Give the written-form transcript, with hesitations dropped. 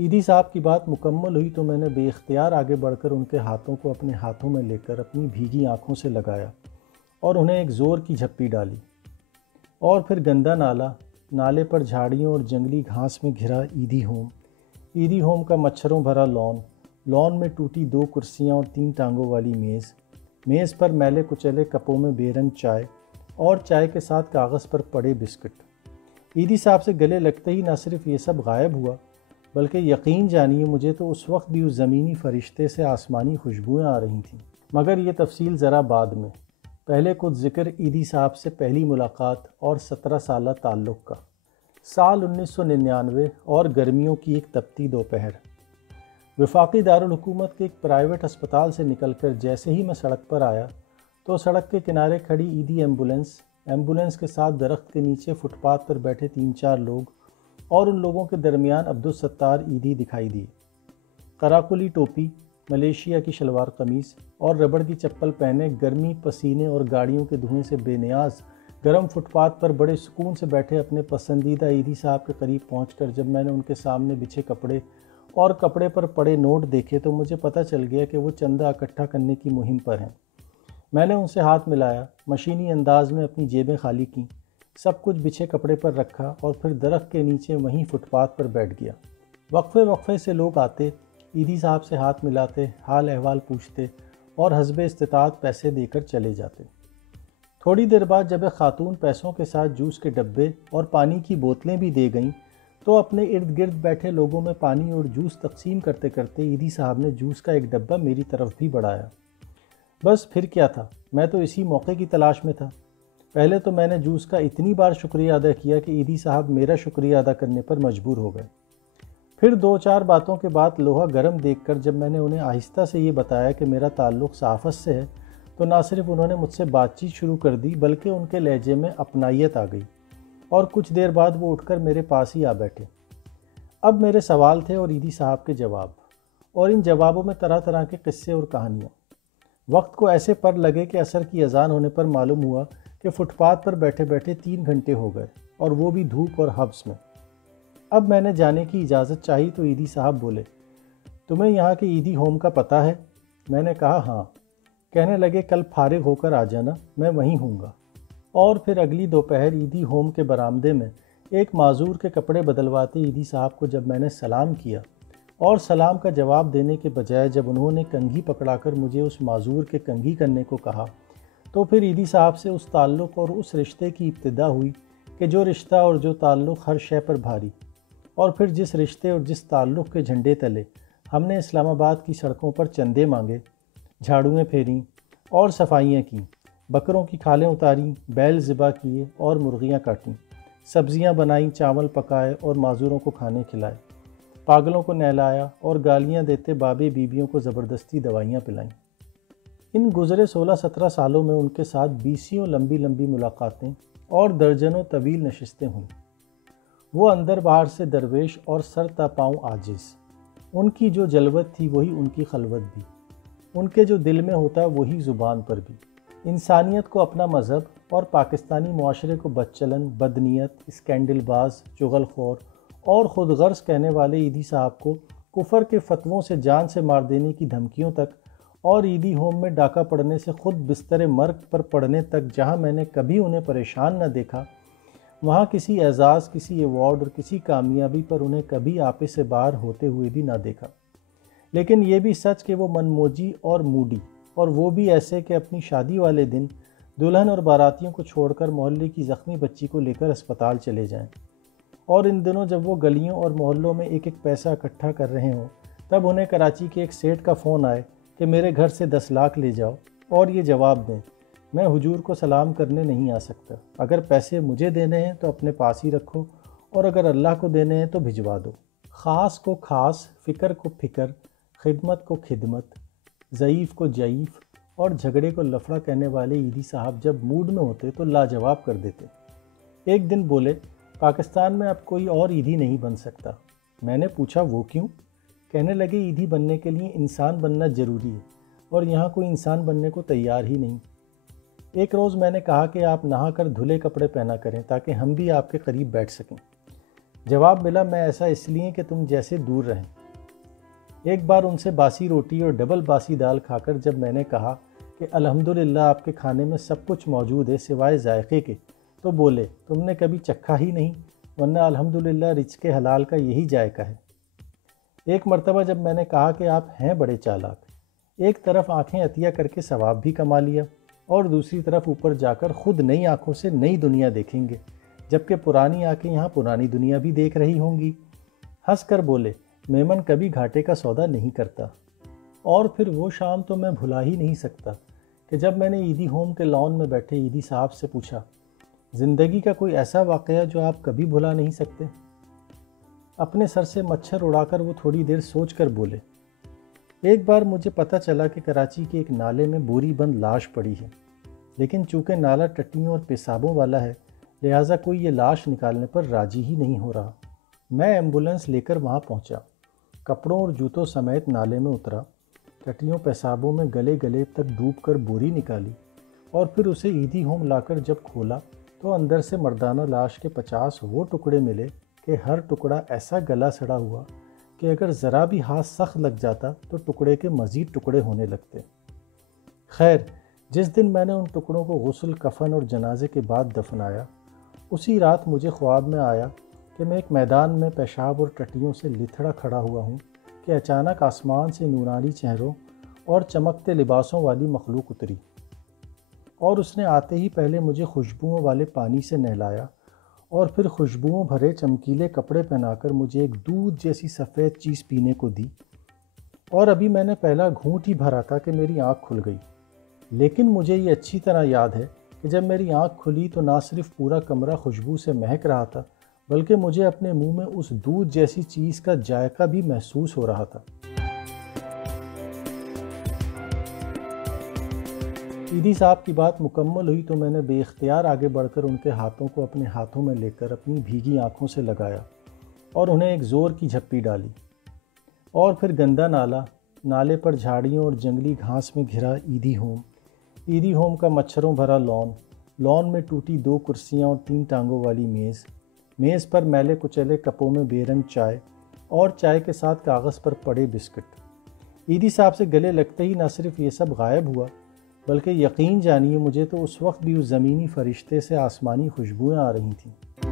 عیدی صاحب کی بات مکمل ہوئی تو میں نے بے اختیار آگے بڑھ کر ان کے ہاتھوں کو اپنے ہاتھوں میں لے کر اپنی بھیگی آنکھوں سے لگایا اور انہیں ایک زور کی جھپی ڈالی، اور پھر گندا نالے پر جھاڑیوں اور جنگلی گھاس میں گھرا عیدی ہوم کا مچھروں بھرا لون میں ٹوٹی 2 کرسیاں اور 3 ٹانگوں والی میز پر میلے کچلے کپوں میں بے رنگ چائے اور چائے کے ساتھ کاغذ پر پڑے بسکٹ۔ عیدی صاحب سے گلے لگتے ہی نہ صرف یہ سب غائب ہوا، بلکہ یقین جانیے مجھے تو اس وقت بھی اس زمینی فرشتے سے آسمانی خوشبوئیں آ رہی تھیں۔ مگر یہ تفصیل ذرا بعد میں، پہلے کچھ ذکر عیدی صاحب سے پہلی ملاقات اور 17 سالہ تعلق کا۔ سال 1999 اور گرمیوں کی ایک تپتی دوپہر، وفاقی دارالحکومت کے ایک پرائیویٹ ہسپتال سے نکل کر جیسے ہی میں سڑک پر آیا تو سڑک کے کنارے کھڑی عیدی ایمبولنس کے ساتھ درخت کے نیچے فٹ پاتھ پر بیٹھے 3-4 لوگ اور ان لوگوں کے درمیان عبدالستار عیدی دکھائی دیے۔ قراقلی ٹوپی، ملیشیا کی شلوار قمیض اور ربڑ کی چپل پہنے، گرمی، پسینے اور گاڑیوں کے دھوئیں سے بے نیاز گرم فٹ پاتھ پر بڑے سکون سے بیٹھے اپنے پسندیدہ عیدی صاحب کے قریب پہنچ کر جب میں نے ان کے سامنے بچھے کپڑے اور کپڑے پر پڑے نوٹ دیکھے تو مجھے پتہ چل گیا کہ وہ چندہ اکٹھا کرنے کی مہم پر ہیں۔ میں نے ان سے ہاتھ ملایا، مشینی انداز میں اپنی جیبیں خالی کیں، سب کچھ بچھے کپڑے پر رکھا اور پھر درخت کے نیچے وہیں فٹ پاتھ پر بیٹھ گیا۔ وقفے سے لوگ آتے، عیدی صاحب سے ہاتھ ملاتے، حال احوال پوچھتے اور حسب استطاعت پیسے دے کر چلے جاتے۔ تھوڑی دیر بعد جب ایک خاتون پیسوں کے ساتھ جوس کے ڈبے اور پانی کی بوتلیں بھی دے گئیں تو اپنے ارد گرد بیٹھے لوگوں میں پانی اور جوس تقسیم کرتے کرتے عیدی صاحب نے جوس کا ایک ڈبہ میری طرف بھی بڑھایا۔ بس پھر کیا تھا، میں تو اسی موقع کی تلاش میں تھا۔ پہلے تو میں نے جوس کا اتنی بار شکریہ ادا کیا کہ عیدی صاحب میرا شکریہ ادا کرنے پر مجبور ہو گئے۔ پھر 2-4 باتوں کے بعد لوہا گرم دیکھ کر جب میں نے انہیں آہستہ سے یہ بتایا کہ میرا تعلق صحافت سے ہے تو نہ صرف انہوں نے مجھ سے بات چیت شروع کر دی بلکہ ان کے لہجے میں اپنائیت آ گئی اور کچھ دیر بعد وہ اٹھ کر میرے پاس ہی آ بیٹھے۔ اب میرے سوال تھے اور عیدی صاحب کے جواب، اور ان جوابوں میں طرح طرح کے قصے اور کہانیاں۔ وقت کو ایسے پر لگے کہ عصر کی اذان ہونے پر معلوم ہوا کہ فٹ پاتھ پر بیٹھے بیٹھے 3 گھنٹے ہو گئے، اور وہ بھی دھوپ اور حبس میں۔ اب میں نے جانے کی اجازت چاہی تو عیدی صاحب بولے، تمہیں یہاں کے عیدی ہوم کا پتہ ہے؟ میں نے کہا ہاں۔ کہنے لگے کل فارغ ہو کر آ جانا، میں وہیں ہوں گا۔ اور پھر اگلی دوپہر عیدی ہوم کے برآمدے میں ایک معذور کے کپڑے بدلواتے عیدی صاحب کو جب میں نے سلام کیا اور سلام کا جواب دینے کے بجائے جب انہوں نے کنگھی پکڑا کر مجھے اس معذور کے کنگھی کرنے کو کہا تو پھر عیدی صاحب سے اس تعلق اور اس رشتے کی ابتدا ہوئی کہ جو رشتہ اور جو تعلق ہر شے پر بھاری، اور پھر جس رشتے اور جس تعلق کے جھنڈے تلے ہم نے اسلام آباد کی سڑکوں پر چندے مانگے، جھاڑویں پھیریں اور صفائیاں کیں، بکروں کی کھالیں اتاریں، بیل ذبح کیے اور مرغیاں کاٹیں، سبزیاں بنائیں، چاول پکائے اور معذوروں کو کھانے کھلائے، پاگلوں کو نہلایا اور گالیاں دیتے بابے بیبیوں کو زبردستی دوائیاں پلائیں۔ ان گزرے 16-17 سالوں میں ان کے ساتھ 20 لمبی ملاقاتیں اور درجنوں طویل نشستیں ہوئیں۔ وہ اندر باہر سے درویش اور سر تا پاؤں عاجز، ان کی جو جلوت تھی وہی ان کی خلوت بھی، ان کے جو دل میں ہوتا وہی زبان پر بھی۔ انسانیت کو اپنا مذہب اور پاکستانی معاشرے کو بدچلن، بدنیت، اسکینڈل باز، چغل خور اور خود غرض کہنے والے عیدی صاحب کو کفر کے فتووں سے جان سے مار دینے کی دھمکیوں تک اور عیدی ہوم میں ڈاکہ پڑنے سے خود بستر مرگ پر پڑنے تک جہاں میں نے کبھی انہیں پریشان نہ دیکھا، وہاں کسی اعزاز، کسی ایوارڈ اور کسی کامیابی پر انہیں کبھی آپے سے باہر ہوتے ہوئے بھی نہ دیکھا۔ لیکن یہ بھی سچ کہ وہ منموجی اور موڈی، اور وہ بھی ایسے کہ اپنی شادی والے دن دلہن اور باراتیوں کو چھوڑ کر محلے کی زخمی بچی کو لے کر اسپتال چلے جائیں، اور ان دنوں جب وہ گلیوں اور محلوں میں ایک پیسہ اکٹھا کر رہے ہوں تب انہیں کراچی کے ایک سیٹ کا فون آئے کہ میرے گھر سے 10 لاکھ لے جاؤ اور یہ جواب دیں، میں حضور کو سلام کرنے نہیں آ سکتا، اگر پیسے مجھے دینے ہیں تو اپنے پاس ہی رکھو اور اگر اللہ کو دینے ہیں تو بھجوا دو۔ خاص کو خاص، فکر کو فکر، خدمت کو خدمت، ضعیف کو ضعیف اور جھگڑے کو لفڑا کہنے والے عیدی صاحب جب موڈ میں ہوتے تو لاجواب کر دیتے۔ ایک دن بولے، پاکستان میں اب کوئی اور عیدی نہیں بن سکتا۔ میں نے پوچھا وہ کیوں؟ کہنے لگے عیدی بننے کے لیے انسان بننا ضروری ہے اور یہاں کوئی انسان بننے کو تیار ہی نہیں۔ ایک روز میں نے کہا کہ آپ نہا کر دھلے کپڑے پہنا کریں تاکہ ہم بھی آپ کے قریب بیٹھ سکیں۔ جواب ملا، میں ایسا اس لیے کہ تم جیسے دور رہیں۔ ایک بار ان سے باسی روٹی اور ڈبل باسی دال کھا کر جب میں نے کہا کہ الحمدللہ آپ کے کھانے میں سب کچھ موجود ہے سوائے ذائقے کے، تو بولے تم نے کبھی چکھا ہی نہیں، ورنہ الحمدللہ رزق حلال کا یہی ذائقہ ہے۔ ایک مرتبہ جب میں نے کہا کہ آپ ہیں بڑے چالاک، ایک طرف آنکھیں عطیہ کر کے ثواب بھی کما لیا اور دوسری طرف اوپر جا کر خود نئی آنکھوں سے نئی دنیا دیکھیں گے، جبکہ پرانی آنکھیں یہاں پرانی دنیا بھی دیکھ رہی ہوں گی۔ ہنس کر بولے، میمن کبھی گھاٹے کا سودا نہیں کرتا۔ اور پھر وہ شام تو میں بھلا ہی نہیں سکتا کہ جب میں نے ایدی ہوم کے لان میں بیٹھے ایدی صاحب سے پوچھا، زندگی کا کوئی ایسا واقعہ جو آپ کبھی بھلا نہیں سکتے؟ اپنے سر سے مچھر اڑا کر وہ تھوڑی دیر سوچ کر بولے، ایک بار مجھے پتہ چلا کہ کراچی کے ایک نالے میں بوری بند لاش پڑی ہے، لیکن چونکہ نالا ٹٹیوں اور پیشابوں والا ہے لہٰذا کوئی یہ لاش نکالنے پر راضی ہی نہیں ہو رہا۔ میں ایمبولنس لے کر وہاں پہنچا، کپڑوں اور جوتوں سمیت نالے میں اترا، ٹٹیوں پیشابوں میں گلے گلے تک ڈوب کر بوری نکالی اور پھر اسے ایدی ہوم لا کر جب کھولا تو اندر سے مردانہ لاش کے 50 وہ ٹکڑے ملے کہ ہر ٹکڑا ایسا گلا سڑا ہوا کہ اگر ذرا بھی ہاتھ سخت لگ جاتا تو ٹکڑے کے مزید ٹکڑے ہونے لگتے۔ خیر، جس دن میں نے ان ٹکڑوں کو غسل، کفن اور جنازے کے بعد دفنایا، اسی رات مجھے خواب میں آیا کہ میں ایک میدان میں پیشاب اور ٹٹیوں سے لتھڑا کھڑا ہوا ہوں کہ اچانک آسمان سے نورانی چہروں اور چمکتے لباسوں والی مخلوق اتری، اور اس نے آتے ہی پہلے مجھے خوشبوؤں والے پانی سے نہلایا اور پھر خوشبوؤں بھرے چمکیلے کپڑے پہنا کر مجھے ایک دودھ جیسی سفید چیز پینے کو دی، اور ابھی میں نے پہلا گھونٹ ہی بھرا تھا کہ میری آنکھ کھل گئی۔ لیکن مجھے یہ اچھی طرح یاد ہے کہ جب میری آنکھ کھلی تو نہ صرف پورا کمرہ خوشبو سے مہک رہا تھا بلکہ مجھے اپنے منہ میں اس دودھ جیسی چیز کا ذائقہ بھی محسوس ہو رہا تھا۔ ایدی صاحب کی بات مکمل ہوئی تو میں نے بے اختیار آگے بڑھ کر ان کے ہاتھوں کو اپنے ہاتھوں میں لے کر اپنی بھیگی آنکھوں سے لگایا اور انہیں ایک زور کی جھپی ڈالی، اور پھر گندا نالے پر جھاڑیوں اور جنگلی گھاس میں گھرا ایدی ہوم کا مچھروں بھرا لان میں ٹوٹی 2 کرسیاں اور 3 ٹانگوں والی میز پر میلے کچلے کپوں میں بے رنگ چائے اور چائے کے ساتھ کاغذ پر پڑے بسکٹ۔ ایدی صاحب سے گلے لگتے ہی نہ صرف یہ سب غائب ہوا بلکہ یقین جانیے مجھے تو اس وقت بھی اس زمینی فرشتے سے آسمانی خوشبوئیں آ رہی تھیں۔